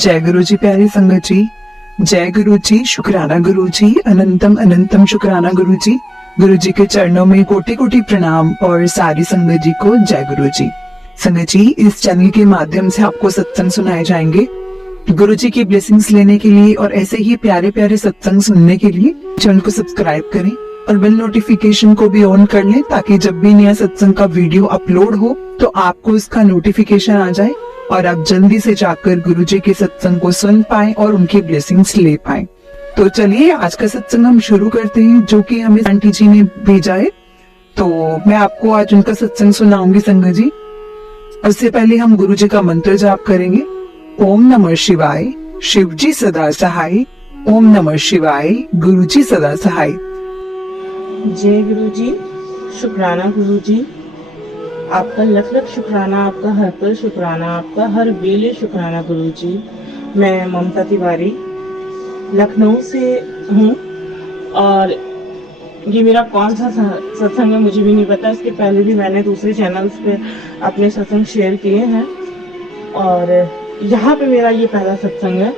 जय गुरु जी प्यारे संगत जी, जय गुरु जी, शुक्राना गुरु जी, अनंतम अनंतम शुक्राना गुरु जी। गुरु जी के चरणों में कोटि कोटि प्रणाम और सारी संगत जी को जय गुरु जी। संगत जी, इस चैनल के माध्यम से आपको सत्संग सुनाए जाएंगे। गुरु जी की ब्लेसिंग्स लेने के लिए और ऐसे ही प्यारे प्यारे सत्संग सुनने के लिए चैनल को सब्सक्राइब करें और बेल नोटिफिकेशन को भी ऑन कर लें, ताकि जब भी नया सत्संग का वीडियो अपलोड हो तो आपको इसका नोटिफिकेशन आ जाए और आप जल्दी से जाकर गुरु जी के सत्संग को सुन पाएं और उनकी ब्लेसिंग्स ले पाएं। तो चलिए आज का सत्संग हम शुरू करते हैं, जो कि हमें आंटी जी ने भेजा है। तो मैं आपको आज उनका सत्संग सुनाऊंगी संगत जी। उससे पहले हम गुरु जी का मंत्र जाप करेंगे। ओम नमः शिवाय, शिव जी सदा सहाय। ओम नमः शिवाय, गुरु जी सदा सहाय। जय गुरु जी, शुक्राना गुरु जी, आपका लख लख शुक्राना, आपका हर पल शुक्राना, आपका हर बेले शुक्राना गुरु जी। मैं ममता तिवारी लखनऊ से हूँ और ये मेरा कौन सा सत्संग है मुझे भी नहीं पता। इसके पहले भी मैंने दूसरे चैनल्स पे अपने सत्संग शेयर किए हैं और यहाँ पे मेरा ये पहला सत्संग है।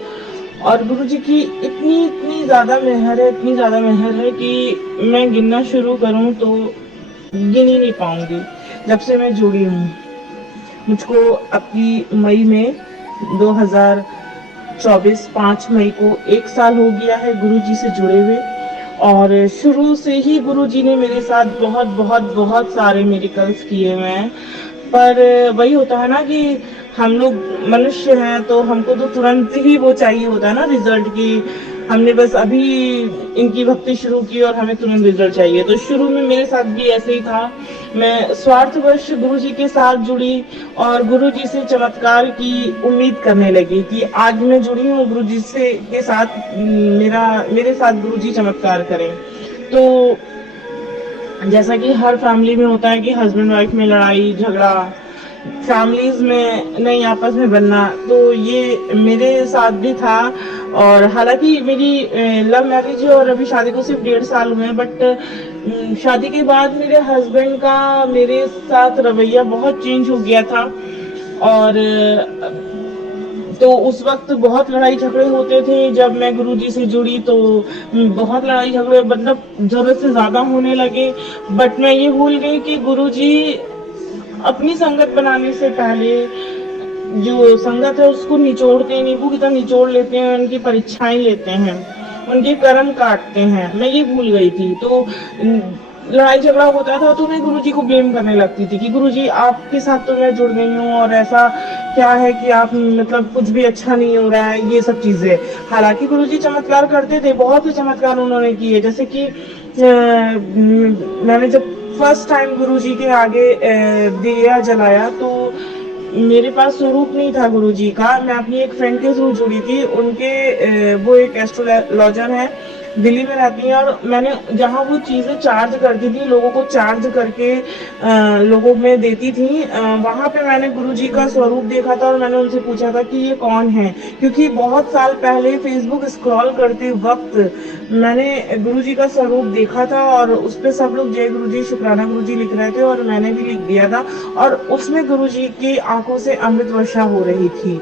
और गुरु जी की इतनी ज़्यादा मेहर है, इतनी ज़्यादा मेहर है कि मैं गिनना शुरू करूँ तो गिन ही नहीं पाऊंगी। जब से मैं जुड़ी हूँ, मुझको अपनी मई में 2024 5 मई को 1 साल हो गया है गुरु जी से जुड़े हुए। और शुरू से ही गुरु जी ने मेरे साथ बहुत बहुत बहुत सारे मिरेकल्स किए हुए हैं। पर वही होता है ना कि हम लोग मनुष्य हैं, तो हमको तो तुरंत ही वो चाहिए होता है ना रिजल्ट की। हमने बस अभी इनकी भक्ति शुरू की और हमें तुरंत रिजल्ट चाहिए। तो शुरू में मेरे साथ भी ऐसे ही था। मैं स्वार्थवश गुरु जी के साथ जुड़ी और गुरु जी से चमत्कार की उम्मीद करने लगी कि आज मैं जुड़ी हूँ गुरु जी से के साथ, मेरे साथ गुरु जी चमत्कार करें। तो जैसा कि हर फैमिली में होता है कि हस्बैंड वाइफ में लड़ाई झगड़ा, फैमिलीज में नहीं आपस में बनना, तो ये मेरे साथ भी था। और हालांकि मेरी लव मैरिज है और अभी शादी को सिर्फ 1.5 साल हुए हैं, बट शादी के बाद मेरे हस्बैंड का मेरे साथ रवैया बहुत चेंज हो गया था। और तो उस वक्त बहुत लड़ाई झगड़े होते थे। जब मैं गुरुजी से जुड़ी तो बहुत लड़ाई झगड़े मतलब जरूरत से ज्यादा होने लगे। बट मैं ये भूल गई कि गुरुजी अपनी संगत बनाने से पहले जो संगत है उसको निचोड़ते हैं, नींबू की तरह निचोड़ लेते हैं, उनकी परीक्षाएं लेते हैं, उनके कर्म काटते हैं। मैं ये भूल गई थी। तो लड़ाई झगड़ा होता था तो मैं गुरुजी को ब्लेम करने लगती थी कि गुरुजी आपके साथ तो मैं जुड़ गई हूँ और ऐसा क्या है कि आप मतलब कुछ भी अच्छा नहीं हो रहा है, ये सब चीजें। हालांकि गुरुजी चमत्कार करते थे, बहुत से चमत्कार उन्होंने किए। जैसे कि मैंने जब फर्स्ट टाइम गुरुजी के आगे दिया जलाया तो मेरे पास स्वरूप नहीं था गुरुजी का। मैं अपनी एक फ्रेंड के थ्रू जुड़ी थी। उनके वो एक एस्ट्रोलॉजर है, दिल्ली में रहती हैं, और मैंने जहाँ वो चीज़ें चार्ज करती थी, लोगों को चार्ज करके लोगों में देती थी, वहाँ पे मैंने गुरुजी का स्वरूप देखा था। और मैंने उनसे पूछा था कि ये कौन है, क्योंकि बहुत साल पहले फेसबुक स्क्रॉल करते वक्त मैंने गुरुजी का स्वरूप देखा था और उस पर सब लोग जय गुरुजी शुक्राना गुरुजी लिख रहे थे और मैंने भी लिख दिया था। और उसमें गुरुजी की आंखों से अमृत वर्षा हो रही थी।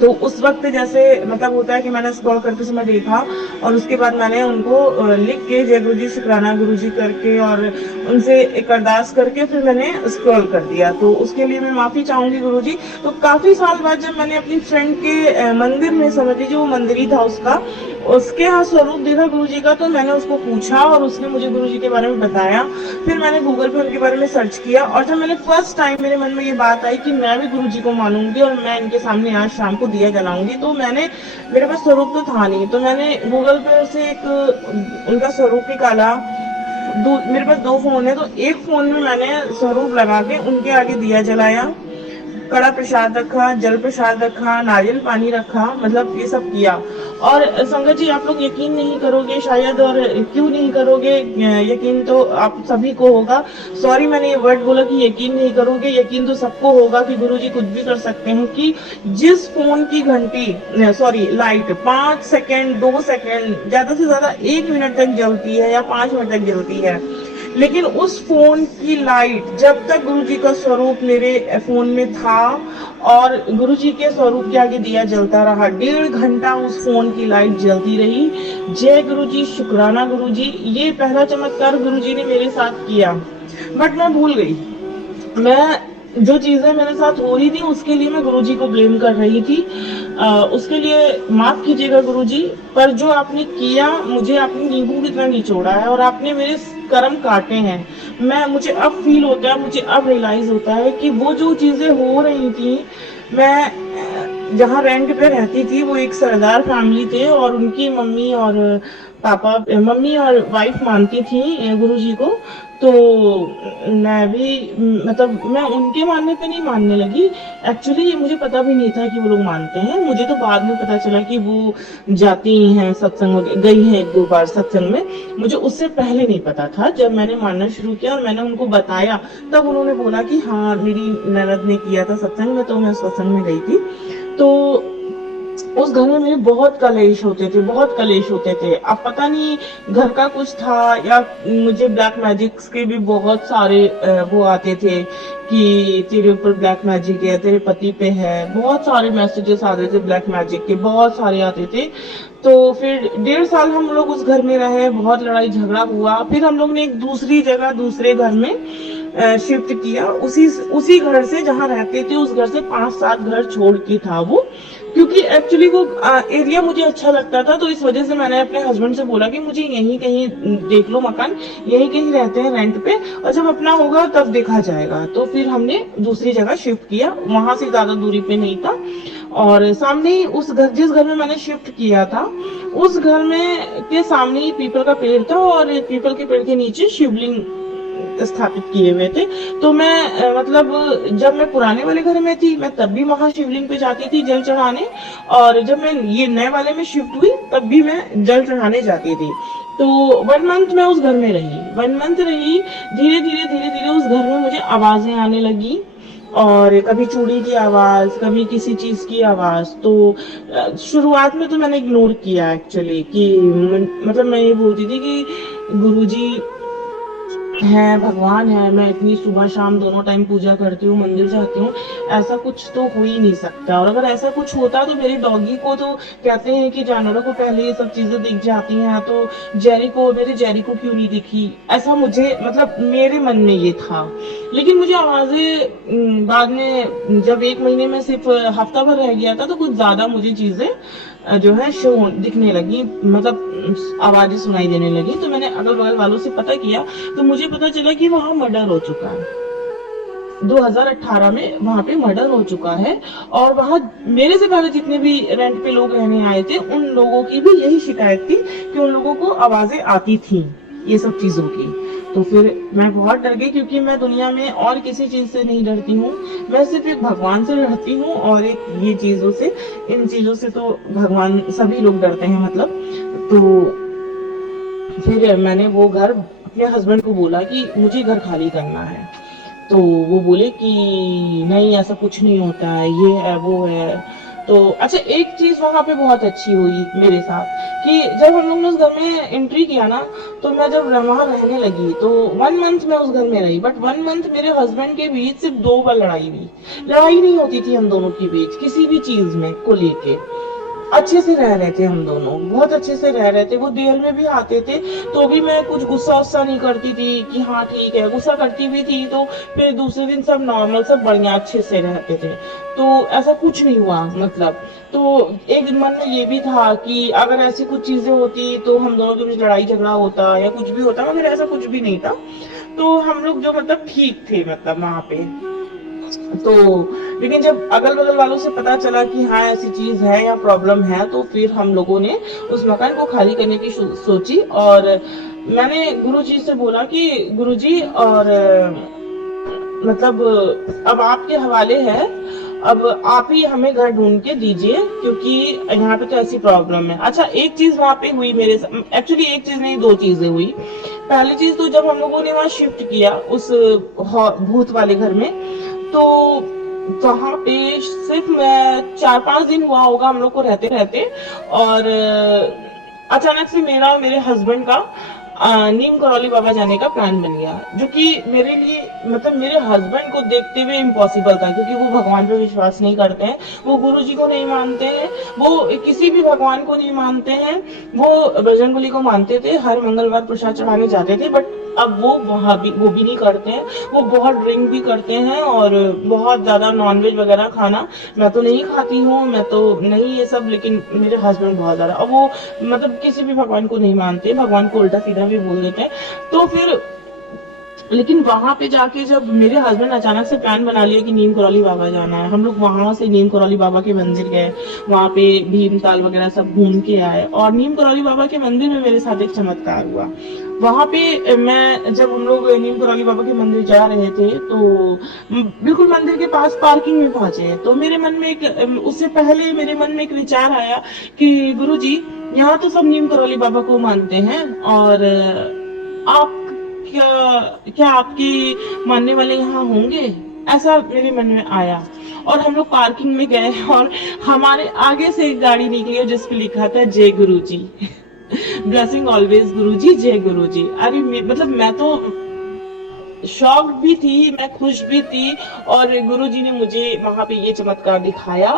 तो उस वक्त जैसे मतलब होता है कि मैंने स्क्रॉल करते समय देखा और उसके बाद मैंने उनको लिख के जय गुरुजी शुक्राना गुरुजी करके और उनसे एक अरदास करके फिर मैंने स्क्रॉल कर दिया। तो उसके लिए मैं माफी चाहूंगी गुरुजी। तो काफी साल बाद जब मैंने अपनी फ्रेंड के मंदिर में, समझ लीजिए वो मंदिर ही था उसके यहाँ स्वरूप देखा गुरुजी का, तो मैंने उसको पूछा और उसने मुझे गुरुजी के बारे में बताया। फिर मैंने गूगल पे उनके बारे में सर्च किया और जब मैंने फर्स्ट टाइम मेरे मन में ये बात आई कि मैं भी गुरुजी को मानूंगी और मैं इनके सामने आज शाम को दिया जलाऊंगी, तो मेरे पास स्वरूप तो था नहीं, तो मैंने गूगल पे से एक उनका स्वरूप निकाला। मेरे पास 2 फोन है, तो एक फोन में मैंने स्वरूप लगा के उनके आगे दिया जलाया, कड़ा प्रसाद रखा, जल प्रसाद रखा, नारियल पानी रखा, मतलब ये सब किया। और संगत जी आप लोग यकीन नहीं करोगे शायद, और क्यों नहीं करोगे, यकीन तो आप सभी को होगा। सॉरी मैंने ये वर्ड बोला कि यकीन नहीं करोगे, यकीन तो सबको होगा कि गुरुजी कुछ भी कर सकते हैं। कि जिस फोन की घंटी लाइट 5 सेकेंड 2 सेकेंड ज्यादा से ज्यादा 1 मिनट तक जलती है या 5 मिनट तक जलती है, लेकिन उस फोन की लाइट जब तक गुरुजी का स्वरूप मेरे फोन में था और गुरुजी के स्वरूप के आगे दिया जलता रहा, 1.5 घंटा उस फोन की लाइट जलती रही। जय गुरुजी, शुक्राना गुरुजी। ये पहला चमत्कार गुरुजी ने मेरे साथ किया, बट मैं भूल गई। मैं जो चीजें मेरे साथ हो रही थी उसके लिए मैं गुरुजी को ब्लेम कर रही थी। उसके लिए माफ कीजिएगा गुरुजी, पर जो आपने किया, मुझे आपने नींबू की तरह निचोड़ा है और आपने मेरे कर्म काटे हैं। मुझे अब फील होता है, मुझे अब रियलाइज होता है कि वो जो चीजें हो रही थी, मैं जहाँ रेंट पे रहती थी वो एक सरदार फैमिली थे और उनकी मम्मी और पापा, मम्मी और वाइफ मानती थी गुरुजी को। तो मैं भी मतलब मैं उनके मानने पे नहीं मानने लगी। एक्चुअली मुझे पता भी नहीं था कि वो लोग मानते हैं। मुझे तो बाद में पता चला कि वो जाती हैं सत्संग, गई हैं 1-2 बार सत्संग में। मुझे उससे पहले नहीं पता था। जब मैंने मानना शुरू किया और मैंने उनको बताया, तब उन्होंने बोला कि हाँ मेरी ननद ने किया था सत्संग में, तो मैं सत्संग में गई थी। तो उस घर में मेरे बहुत कलेश होते थे, बहुत कलेश होते थे। अब पता नहीं घर का कुछ था या मुझे ब्लैक मैजिक्स के भी बहुत सारे वो आते थे कि तेरे ऊपर ब्लैक मैजिक है, तेरे पति पे है। बहुत सारे मैसेजेस आते थे ब्लैक मैजिक के, बहुत सारे आते थे। तो फिर 1.5 साल हम लोग उस घर में रहे, बहुत लड़ाई झगड़ा हुआ। फिर हम लोग ने एक दूसरी जगह, दूसरे घर में शिफ्ट किया। उसी घर से जहाँ रहते थे, उस घर से 5-7 घर छोड़ के था वो, क्योंकि एक्चुअली वो एरिया मुझे अच्छा लगता था। तो इस वजह से मैंने अपने हस्बैंड से बोला कि मुझे यहीं कहीं देख लो मकान, यहीं कहीं रहते हैं रेंट पे, और जब अपना होगा तब देखा जाएगा। तो फिर हमने दूसरी जगह शिफ्ट किया, वहां से ज्यादा दूरी पे नहीं था। और सामने ही उस घर, जिस घर में मैंने शिफ्ट किया था, उस घर में के सामने ही पीपल का पेड़ था और पीपल के पेड़ के नीचे शिवलिंग स्थापित किए हुए थे। तो मैं मतलब जब मैं पुराने वाले घर में थी, मैं तब भी वहां शिवलिंग पे जाती थी जल चढ़ाने, और जब मैं ये नए वाले में शिफ्ट हुई तब भी मैं जल चढ़ाने जाती थी। तो 1 मंथ मैं उस घर में रही, 1 मंथ रही। धीरे धीरे उस घर में मुझे आवाजें आने लगी, और कभी चूड़ी की आवाज, कभी किसी चीज की आवाज। तो शुरुआत में तो मैंने इग्नोर किया एक्चुअली, कि मतलब मैं ये बोलती थी कि गुरुजी है, भगवान है, मैं इतनी सुबह शाम दोनों टाइम पूजा करती हूँ, मंदिर जाती हूँ, ऐसा कुछ तो हो ही नहीं सकता। और अगर ऐसा कुछ होता तो मेरे डॉगी को, तो कहते हैं कि जानवरों को पहले ये सब चीजें दिख जाती हैं, तो मेरे जेरी को क्यों नहीं दिखी, ऐसा मुझे मतलब मेरे मन में ये था। लेकिन मुझे आवाजें बाद में, जब 1 महीने में सिर्फ हफ्ता भर रह गया था, तो कुछ ज्यादा मुझे चीजें जो है शो दिखने लगी, मतलब आवाजें सुनाई देने लगी। तो मैंने अगल बगल वालों से पता किया, तो मुझे पता चला कि वहां मर्डर हो चुका है। 2018 में वहां पे मर्डर हो चुका है, और वहां मेरे से पहले जितने भी रेंट पे लोग रहने आए थे, उन लोगों की भी यही शिकायत थी कि उन लोगों को आवाजें आती थी ये सब चीजों की। तो फिर मैं बहुत डर गई, क्योंकि मैं दुनिया में और किसी चीज से नहीं डरती हूँ, मैं सिर्फ एक भगवान से डरती हूँ और एक ये चीजों से। इन चीजों से तो भगवान, सभी लोग डरते हैं मतलब। तो फिर मैंने वो घर अपने हस्बैंड को बोला कि मुझे घर खाली करना है। तो वो बोले कि नहीं, ऐसा कुछ नहीं होता है, ये है वो है। तो अच्छा, एक चीज वहां पे बहुत अच्छी हुई मेरे साथ, कि जब हम लोग ने उस घर में एंट्री किया ना, तो मैं जब वहां रहने लगी, तो 1 मंथ मैं उस घर में रही, बट 1 मंथ मेरे हस्बैंड के बीच सिर्फ 2 बार लड़ाई हुई। लड़ाई नहीं होती थी हम दोनों के बीच किसी भी चीज में को लेके। अच्छे से रह रहे थे हम दोनों, बहुत अच्छे से रह रहे थे। वो देर में भी आते थे तो भी मैं कुछ गुस्सा उस्सा नहीं करती थी कि हाँ ठीक है। गुस्सा करती भी थी तो फिर दूसरे दिन सब नॉर्मल, सब बढ़िया अच्छे से रहते थे। तो ऐसा कुछ नहीं हुआ मतलब। तो एक दिन मन में ये भी था कि अगर ऐसी कुछ चीजें होती तो हम दोनों के बीच लड़ाई झगड़ा होता या कुछ भी होता, मगर ऐसा कुछ भी नहीं था। तो हम लोग जो मतलब ठीक थे मतलब वहां पे। तो लेकिन जब अगल बगल वालों से पता चला कि हाँ ऐसी चीज है या प्रॉब्लम है, तो फिर हम लोगों ने उस मकान को खाली करने की सोची। और मैंने गुरुजी से बोला कि गुरुजी, और मतलब अब आपके हवाले है, अब आप ही हमें घर ढूंढ के दीजिए, क्योंकि यहाँ पे तो ऐसी प्रॉब्लम है। अच्छा, एक चीज वहां पे हुई मेरे साथ, एक्चुअली एक चीज नहीं 2 चीजें हुई। पहली चीज तो जब हम लोगों ने वहां शिफ्ट किया उस भूत वाले घर में, तो वहां पे सिर्फ मैं 4-5 दिन हुआ होगा हम लोग को रहते रहते, और अचानक से मेरा और मेरे हस्बैंड का नीम करौली बाबा जाने का प्लान बन गया, जो कि मेरे लिए मतलब मेरे हस्बैंड को देखते हुए इम्पॉसिबल था, क्योंकि वो भगवान पे विश्वास नहीं करते हैं, वो गुरु जी को नहीं मानते हैं, वो किसी भी भगवान को नहीं मानते हैं। वो बजरंगबली को मानते थे, हर मंगलवार प्रसाद चढ़ाने जाते थे, बट अब वो भी नहीं करते हैं। वो बहुत ड्रिंक भी करते हैं और बहुत ज्यादा नॉनवेज वगैरह खाना, मैं तो नहीं खाती हूँ, मैं तो नहीं ये सब, लेकिन मेरे हस्बैंड बहुत ज्यादा, अब वो मतलब किसी भी भगवान को नहीं मानते, भगवान को उल्टा सीधा भी बोल देते हैं। तो फिर लेकिन वहां पे जाके जब मेरे हस्बैंड अचानक से प्लान बना लिया कि नीम करौली बाबा जाना है, हम लोग वहां से नीम करौली बाबा के मंदिर गए, वहां पे भीमताल वगैरह सब घूम के आए, और नीम करौली बाबा के मंदिर में मेरे साथ एक चमत्कार हुआ। वहां पे मैं जब हम लोग नीम करौली बाबा के मंदिर जा रहे थे, तो बिल्कुल मंदिर के पास पार्किंग में पहुंचे, तो मेरे मन में एक उससे पहले मेरे मन में एक विचार आया कि गुरुजी, यहाँ तो सब नीम करौली बाबा को मानते हैं, और आप क्या क्या आपके मानने वाले यहाँ होंगे, ऐसा मेरे मन में आया। और हम लोग पार्किंग में गए, और हमारे आगे से एक गाड़ी निकली जिस पे लिखा था जय गुरु जी, ब्लेसिंग ऑलवेज गुरु जी, जय गुरु जी। अरे मतलब मैं तो शॉक भी थी, मैं खुश भी थी, और गुरुजी ने मुझे वहां पे ये चमत्कार दिखाया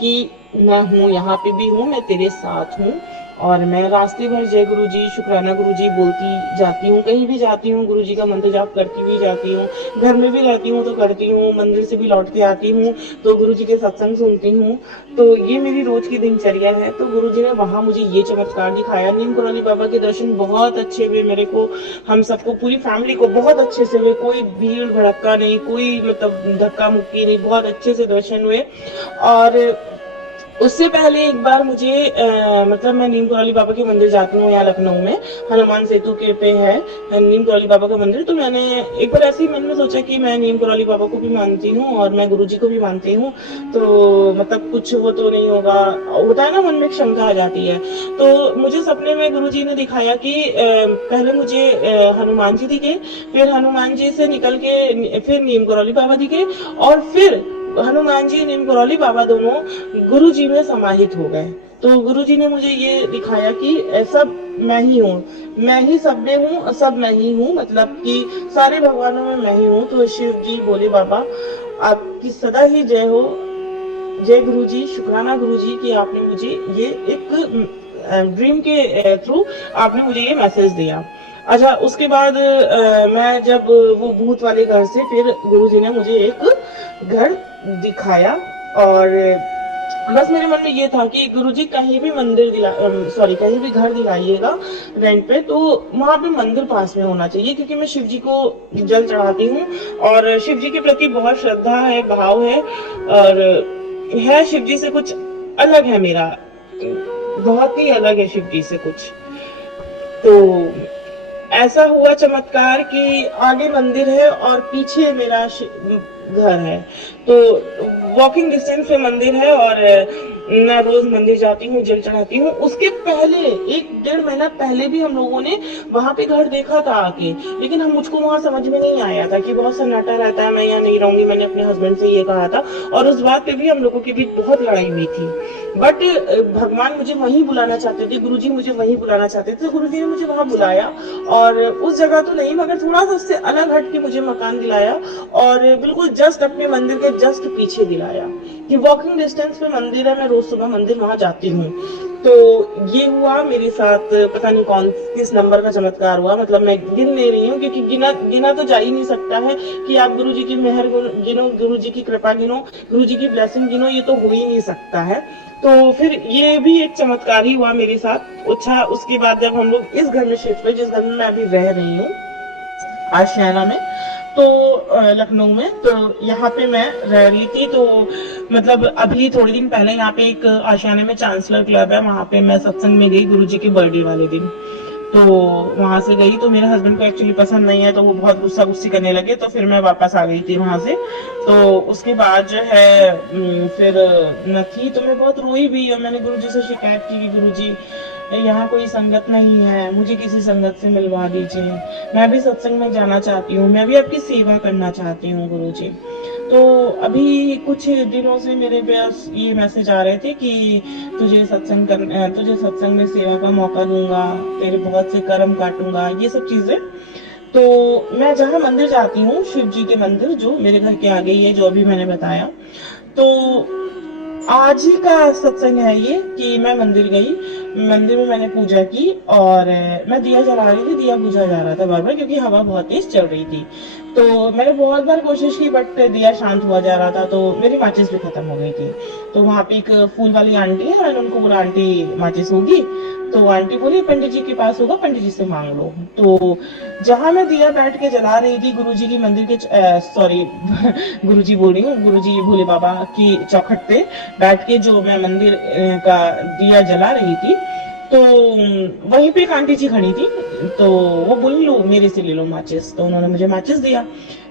कि मैं हूँ, यहाँ पे भी हूँ, मैं तेरे साथ हूँ। और मैं रास्ते भर जय गुरुजी, शुक्राना गुरुजी बोलती जाती हूँ, कहीं भी जाती हूँ गुरुजी का मंत्र जाप करती भी जाती हूँ, घर में भी रहती हूँ तो करती हूँ, मंदिर से भी लौट के आती हूँ तो गुरुजी के सत्संग सुनती हूँ। तो ये मेरी रोज की दिनचर्या है। तो गुरुजी ने वहां मुझे ये चमत्कार दिखाया। नीम करौली बाबा के दर्शन बहुत अच्छे हुए मेरे को, हम सबको, पूरी फैमिली को बहुत अच्छे से हुए, कोई भीड़ भड़का नहीं, कोई मतलब धक्का मुक्की नहीं, बहुत अच्छे से दर्शन हुए। और उससे पहले एक बार मुझे मतलब मैं नीम करौली बाबा के मंदिर जाती हूँ यहाँ लखनऊ में, हनुमान सेतु के पे है नीम करौली बाबा का मंदिर। तो मैंने एक बार ऐसे ही मन में सोचा कि मैं नीम करौली बाबा को भी मानती हूँ और मैं गुरुजी को भी मानती हूँ, तो मतलब कुछ हो तो नहीं होगा, होता है ना, मन में एक शंका आ जाती है। तो मुझे सपने में गुरुजी ने दिखाया कि पहले मुझे हनुमान जी दिखे, फिर हनुमान जी से निकल के फिर नीम करौली बाबा दिखे, और फिर हनुमान जी नीम करौली बाबा दोनों गुरु जी में समाहित हो गए। तो गुरु जी ने मुझे ये दिखाया कि सब मैं ही हूँ, मैं ही सब में हूँ, सब मैं ही हूँ, मतलब कि सारे भगवानों में मैं ही हूँ। तो शिव जी, भोले बाबा, आपकी सदा ही जय हो। जय गुरु जी, शुक्राना गुरु जी कि आपने मुझे ये एक ड्रीम के थ्रू आपने मुझे ये मैसेज दिया। अच्छा, उसके बाद मैं जब वो भूत वाले घर से, फिर गुरुजी ने मुझे एक घर दिखाया, और बस मेरे मन में ये था कि गुरुजी कहीं भी कहीं भी घर दिलाइएगा रेंट पे, तो वहां पे मंदिर पास में होना चाहिए, क्योंकि मैं शिव जी को जल चढ़ाती हूँ और शिव जी के प्रति बहुत श्रद्धा है, भाव है, और है शिव जी से कुछ अलग है मेरा, बहुत ही अलग है शिव जी से कुछ। तो ऐसा हुआ चमत्कार कि आगे मंदिर है और पीछे मेरा घर है, तो वॉकिंग डिस्टेंस पे मंदिर है, और मैं रोज मंदिर जाती हूँ, जल चढ़ाती हूँ। उसके पहले 1-1.5 महीना पहले भी हम लोगों ने वहां पे घर देखा था आके, लेकिन मुझको वहां समझ में नहीं आया था कि बहुत सन्नाटा रहता है, मैं यहाँ नहीं रहूंगी, मैंने अपने हस्बैंड से ये कहा था, और उस बात पे भी हम लोगों के बीच बहुत लड़ाई हुई थी। बट भगवान मुझे वहीं बुलाना चाहते थे, गुरुजी मुझे वहीं बुलाना चाहते थे, गुरुजी ने मुझे वहां बुलाया, और उस जगह तो नहीं, मगर थोड़ा सा उससे अलग हट के मुझे मकान दिलाया, और बिल्कुल जस्ट अपने मंदिर के जस्ट पीछे दिलाया कि वॉकिंग डिस्टेंस पे मंदिर है, मैं रोज सुबह मंदिर वहां जाती हूँ। तो ये हुआ मेरे साथ, पता नहीं किस नंबर का चमत्कार हुआ, मतलब मैं गिन नहीं रही हूँ, क्योंकि गिना तो जा ही नहीं सकता है कि आप गुरुजी की मेहर गिनो, गुरुजी की कृपा गिनो, गुरुजी की ब्लेसिंग गिनो, ये तो हो ही नहीं सकता है। तो फिर ये भी एक चमत्कार ही हुआ मेरे साथ। अच्छा, उसके बाद जब हम लोग इस घर में शिफ्ट हुए, जिस घर में मैं अभी रह रही हूँ आशियाना में, तो लखनऊ में, तो यहाँ पे मैं रह रही थी, तो मतलब अभी थोड़े दिन पहले यहाँ पे एक आशियाने में चांसलर क्लब है, वहां पे मैं सत्संग में गई गुरुजी के बर्थडे वाले दिन। तो वहां से गई, तो मेरे हस्बैंड को एक्चुअली पसंद नहीं है, तो वो बहुत गुस्सी करने लगे, तो फिर मैं वापस आ गई थी वहां से। तो उसके बाद जो है फिर न थी, तो मैं बहुत रोई भी, और मैंने गुरुजी से शिकायत की कि गुरुजी यहाँ कोई संगत नहीं है, मुझे किसी संगत से मिलवा दीजिए, मैं भी सत्संग में जाना चाहती हूँ, मैं भी आपकी सेवा करना चाहती हूँ गुरुजी। तो अभी कुछ दिनों से मेरे पास ये मैसेज आ रहे थे कि तुझे सत्संग में सेवा का मौका दूंगा, तेरे बहुत से कर्म काटूंगा, ये सब चीजें। तो मैं जहाँ मंदिर जाती हूँ, शिव जी के मंदिर जो मेरे घर के आगे ही है, जो अभी मैंने बताया, तो आज ही का सत्संग है ये कि मैं मंदिर गई, मंदिर में मैंने पूजा की और मैं दिया जला रही थी, दिया बुझा जा रहा था बार बार क्योंकि हवा बहुत तेज चल रही थी। तो मैंने बहुत बार कोशिश की बट दिया शांत हुआ जा रहा था, तो मेरी माचिस भी खत्म हो गई थी। तो वहां पे एक फूल वाली आंटी है, मैंने उनको बोला आंटी माचिस होगी? तो आंटी बोली पंडित जी के पास होगा, पंडित जी से मांग लो। तो जहां मैं दिया बैठ के जला रही थी गुरु जी की मंदिर के सॉरी गुरु जी बोल रही हूँ, गुरु जी भोले बाबा की चौखट पे बैठ के जो मैं मंदिर का दिया जला रही थी, तो वहीं पे एक आंटी जी खड़ी थी। तो वो बोली लो मेरे से ले लो माचिस, तो उन्होंने मुझे माचिस दिया।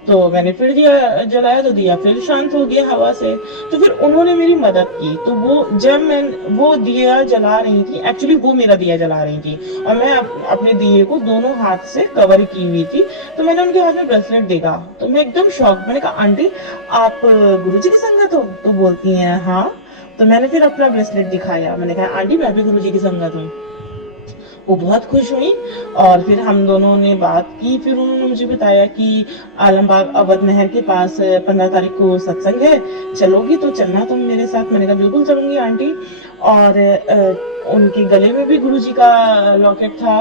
तो मैंने फिर दिया जलाया तो दिया फिर शांत हो गया हवा से। तो फिर उन्होंने मेरी मदद की। तो जब मैं वो दिया जला रही थी, एक्चुअली वो मेरा दिया जला रही थी और मैं अपने दिए को दोनों हाथ से कवर की हुई थी। तो मैंने उनके हाथ में ब्रेसलेट देखा तो मैं एकदम शॉक। मैंने कहा आंटी आप गुरुजी की संगत हो? तो बोलती हैं हाँ। तो मैंने फिर अपना ब्रेसलेट दिखाया, मैंने कहा आंटी मैं भी गुरुजी की संगत हूँ। वो बहुत खुश हुई और फिर हम दोनों ने बात की। फिर उन्होंने मुझे बताया कि आलमबाग अवध नहर के पास 15 तारीख को सत्संग है, चलोगी तो चलना तुम मेरे साथ। मैंने कहा बिल्कुल चलूंगी आंटी। और उनके गले में भी गुरुजी का लॉकेट था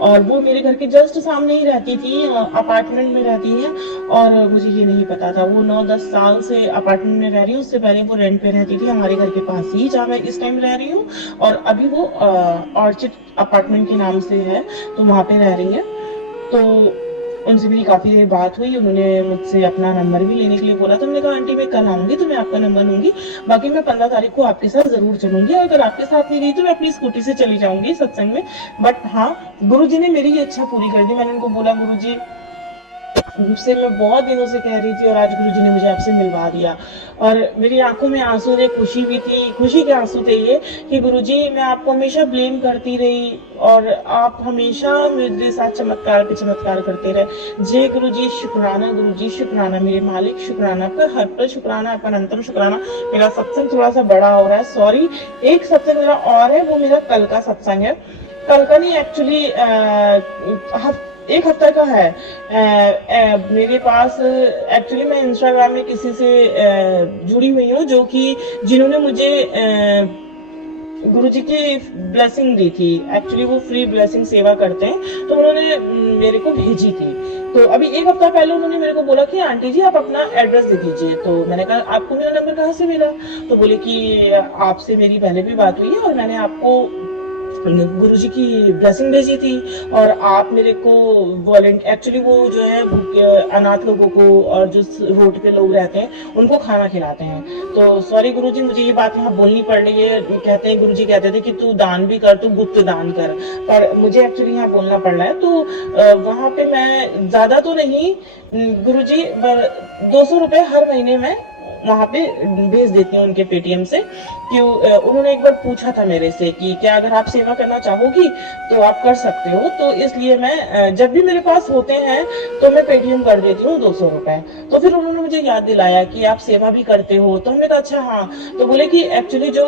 और वो मेरे घर के जस्ट सामने ही रहती थी, अपार्टमेंट में रहती है। और मुझे ये नहीं पता था, वो 9-10 साल से अपार्टमेंट में रह रही है। उससे पहले वो रेंट पे रहती थी हमारे घर के पास ही, जहाँ मैं इस टाइम रह रही हूँ। और अभी वो ऑर्चिड अपार्टमेंट के नाम से है, तो वहां पे रह रही है। तो उनसे मेरी काफी देर बात हुई, उन्होंने मुझसे अपना नंबर भी लेने के लिए बोला। तो मैंने कहा आंटी मैं कल आऊंगी तो मैं आपका नंबर लूंगी, बाकी मैं 15 तारीख को आपके साथ जरूर चलूंगी। अगर आपके साथ नहीं गई तो मैं अपनी स्कूटी से चली जाऊंगी सत्संग में। बट हाँ, गुरुजी ने मेरी ये इच्छा पूरी कर दी। मैंने उनको बोला गुरुजी से मैं बहुत दिनों से कह रही थी और आज गुरुजी ने मुझे आपसे मिलवा दिया। और मेरी आंखों में आंसू थे, खुशी भी थी, खुशी के आंसू थे ये कि गुरुजी मैं आपको हमेशा ब्लेम करती रही और आप हमेशा मेरे साथ चमत्कार पे चमत्कार करते रहे। जय गुरुजी, शुक्राना गुरुजी, शुक्राना मेरे मालिक, शुक्राना आपका, हर पल शुक्राना आपका, अनंतम शुक्राना। मेरा सत्संग थोड़ा सा बड़ा हो रहा है, सॉरी। एक सत्संग मेरा और है, वो मेरा कल का सत्संग है। कल का नहीं, एक्चुअली एक हफ्ता का है। मेरे पास एक्चुअली मैं इंस्टाग्राम में किसी से जुड़ी हुई हूँ जो कि जिन्होंने मुझे गुरुजी की ब्लेसिंग दी थी। एक्चुअली वो फ्री ब्लेसिंग सेवा करते हैं, तो उन्होंने मेरे को भेजी थी। तो अभी एक हफ्ता पहले उन्होंने मेरे को बोला कि आंटी जी आप अपना एड्रेस दे दीजिए। तो मैंने कहा आपको मेरा नंबर कहाँ से मिला? तो बोले कि आपसे मेरी पहले भी बात हुई है और मैंने आपको गुरुजी की ब्लेसिंग भेजी थी और आप मेरे को एक्चुअली वो जो है अनाथ लोगों को और जो रोड पे लोग रहते हैं उनको खाना खिलाते हैं। तो सॉरी गुरुजी, मुझे ये बात यहाँ बोलनी पड़ रही है। कहते हैं गुरुजी कहते थे कि तू दान भी कर, तू गुप्त दान कर, पर मुझे एक्चुअली यहाँ बोलना पड़ रहा है। तो वहां पे मैं ज्यादा तो नहीं गुरुजी, पर 200 रुपए हर महीने में वहां पे भेज देती हूँ उनके पेटीएम से। कि उन्होंने एक बार पूछा था मेरे से कि क्या अगर आप सेवा करना चाहोगी तो आप कर सकते हो, तो इसलिए मैं जब भी मेरे पास होते हैं तो मैं पेटीएम कर देती हूँ 200 रुपए। तो फिर उन्होंने मुझे याद दिलाया कि आप सेवा भी करते हो, तो हमने कहा अच्छा हाँ। तो बोले कि एक्चुअली जो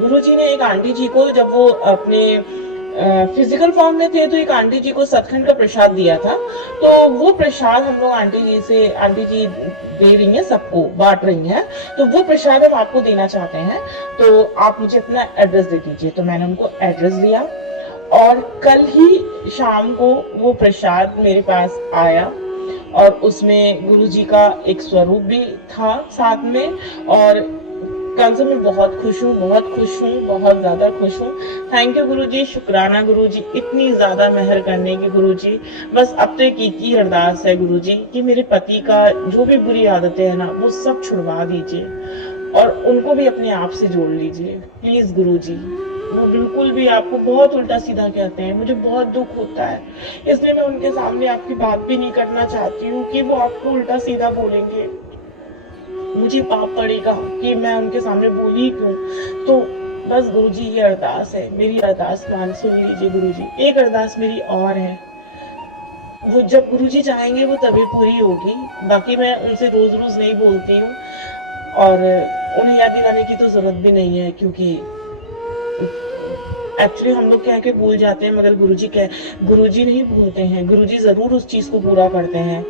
गुरुजी ने एक आंटी जी को, जब वो अपने फिजिकल फॉर्म में थे, तो एक आंटी जी को सतखंड का प्रसाद दिया था। तो वो प्रसाद हम लोग आंटी जी दे रही हैं, सबको बांट रही हैं। तो वो प्रसाद हम आपको देना चाहते हैं, तो आप मुझे अपना एड्रेस दे दीजिए। तो मैंने उनको एड्रेस दिया और कल ही शाम को वो प्रसाद मेरे पास आया और उसमें गुरुजी का एक स्वरूप भी था साथ में। और कल से मैं बहुत खुश हूँ, बहुत ज्यादा खुश हूँ। थैंक यू गुरुजी, शुक्राना गुरुजी, इतनी ज्यादा मेहर करने की गुरुजी। बस अब तो एक ही अरदास है गुरुजी कि मेरे पति का जो भी बुरी आदतें हैं ना, वो सब छुड़वा दीजिए और उनको भी अपने आप से जोड़ लीजिए प्लीज गुरुजी। वो बिल्कुल भी आपको बहुत उल्टा सीधा कहते हैं, मुझे बहुत दुख होता है, इसलिए मैं उनके सामने आपकी बात भी नहीं करना चाहती हूँ कि वो आपको उल्टा सीधा बोलेंगे। मुझे पाप पड़ेगा कि मैं उनके सामने बोली क्यों। तो बस गुरुजी ये अरदास है, मेरी अरदास सुन लीजिए गुरुजी। एक अरदास मेरी और है, वो जब गुरुजी चाहेंगे वो तभी पूरी होगी। बाकी मैं उनसे रोज रोज नहीं बोलती हूँ और उन्हें याद दिलाने की तो जरूरत भी नहीं है, क्योंकि एक्चुअली हम लोग कह के भूल जाते हैं, मगर गुरुजी नहीं भूलते हैं। गुरुजी जरूर उस चीज को पूरा करते हैं,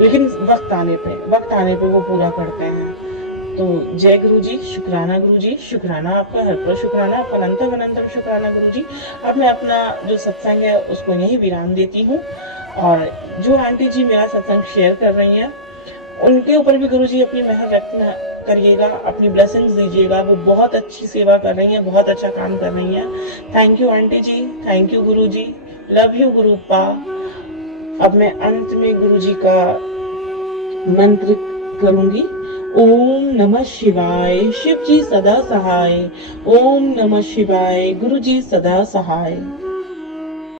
लेकिन वक्त आने पे वो पूरा करते हैं। तो जय गुरुजी, शुक्राना गुरुजी, शुक्राना आपका, हर पर शुक्राना आपका, अनंतम अनंतम शुक्राना गुरुजी। अब मैं अपना जो सत्संग है उसको यही विराम देती हूँ। और जो आंटी जी मेरा सत्संग शेयर कर रही हैं, उनके ऊपर भी गुरुजी अपनी मेहर व्यक्त करिएगा, अपनी ब्लेसिंग्स दीजिएगा। वो बहुत अच्छी सेवा कर रही हैं, बहुत अच्छा काम कर रही हैं। Thank you aunty ji, thank you गुरुजी, लव यू गुरुपा। अब मैं अंत में गुरुजी का मंत्र करूंगी। ओम नमः शिवाय, शिव जी सदा सहाय। ओम नमः शिवाय, गुरु जी सदा सहाय।